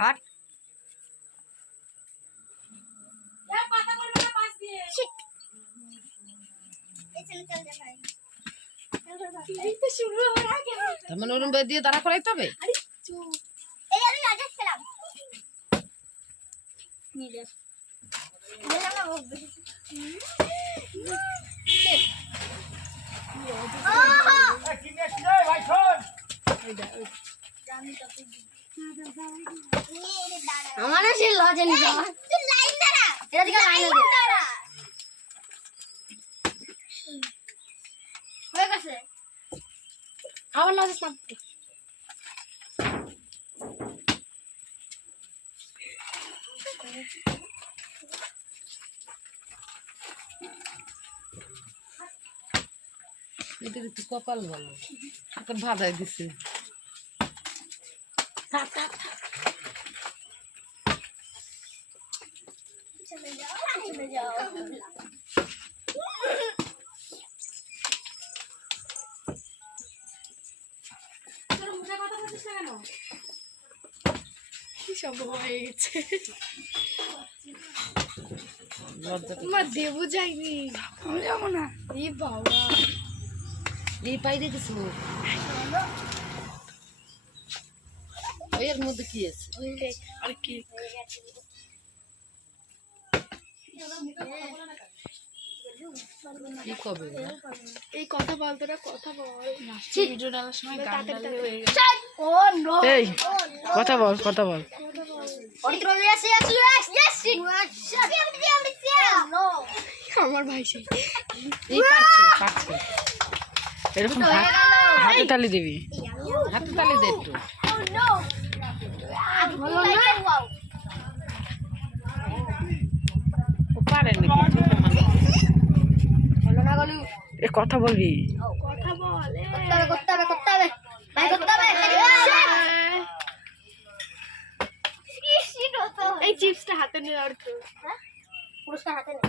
হাট মানে ওরম দিয়ে দাঁড়া করাইতে হবে। আমার সেই লজে নি লাইন দাঁড়া এটা দিকে লাইন দাঁড়া হয়ে গেছে আবার লজে সামনে এটা একটু কপাল ভালো এখন ভাজাই দিছে। চলে যাও তোর মুখে কথা বলছিস না কেন কি সব হয়ে গেছে মা দেবু যাইনি আমি যাবো না এই বাবা এই পাইরে কিছু এর মধ্যে কি আছে আর কি কি কবে এই কথা বলতে না কথা বল ভিডিও ডালার সময় গান ডালে হয়ে গেছে ও নো এই কথা বল কথা বল Aritra yes yes yes no আমার ভাই সেই এই পারছে পারছে এরকম হাতে তালি দিবি হাতে তালি দে একটু বলো না ও পারে নাকি বলো না গলু এ কথা বলবি কথা বল করতে হবে ভাই করতে হবে এই চিপসটা হাতে নিয়ে আর তো হ্যাঁ পুরস্কার হাতে নে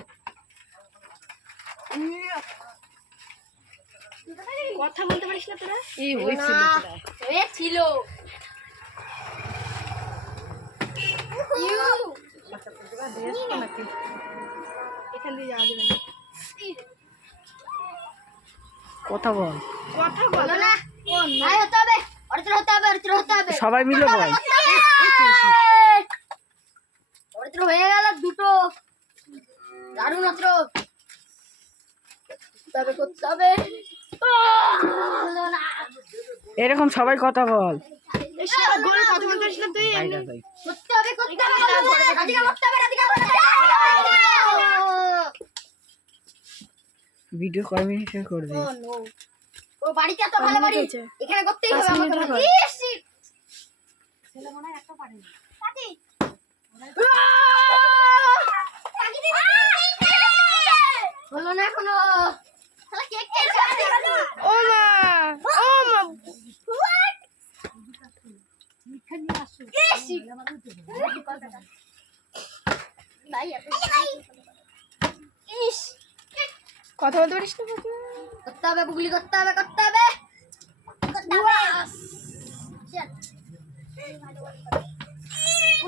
কথা বলতে পারিস না তোরা এই হইছিল এ ছিল ইউ এখান দিয়ে যাওয়া যাবে না কথা বল কথা বলো না ভাই হতে হবে অরিত্র হতে হবে সবাই মিলে বল অরিত্র হয়ে গেল দুটো দারুণ অত্র করতে হবে এরকম সবাই কথা বল কথা বলতে আসলাম তুই বাইরে যাই করতে হবে রাধিকা করতে হবে ভিডিও কয় মিনিটের করবি ও নো ও বাড়িতে এত ভালো বাড়ি এখানে করতেই হবে আমাকে ছেলে মনে হয় একটা পারে না কাটি হলো না এখনো শালা কেক খেয়েছে ও মা মিঠাই নিয়ে আসো ভাই ইস কথা বলতে পারিস না করতে হবে বুগলি করতে হবে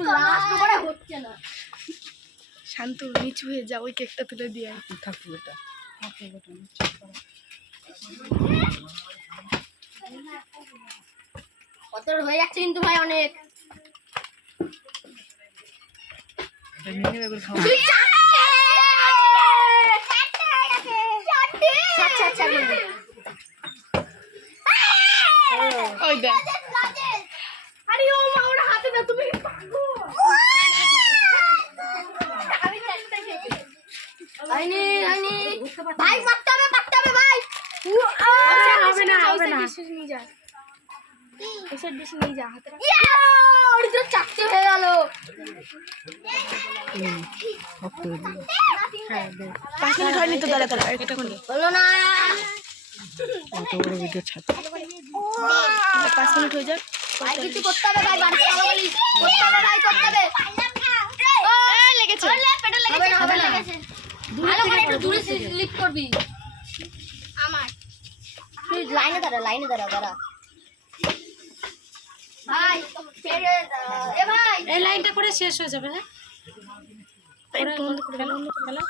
লাস্ট করে হচ্ছে না শান্ত নিচু হয়ে যা ওই কেকটা তুলে দিয়ে থাকবে এটা কত হয়ে যাচ্ছে কিন্তু ভাই অনেক এটা নিয়ে এবার খাওয়া ওই দেখ আরে ও মা ওর হাতে না তুমি আইনি ভাই পাকতে হবে ভাই হবে না নিয়ে যা এসব ডিশ নিয়ে যা হাতে ওর তো চাকতে হয়ে গেল হ্যাঁ দে 5 মিনিট হয়নি তো দাঁড়া এটা হলো না এত বড় ভিডিও ছাড় 5 মিনিট হয়ে যাক ভাই কিছু করতে হবে ভাই বাড়ি চলো বলি করতে হবে ভাই করতে হবে ও লেগেছে পেটে লেগেছে হবে লেগেছে ভালো করে একটু দূরে স্লিপ করবি আমার তুই লাইনে দাঁড়া ভাই ভাই ছেড়ে দাও এ ভাই এই লাইনটা করে শেষ হয়ে যাবে। হ্যাঁ, বন্ধ করে ফেলো।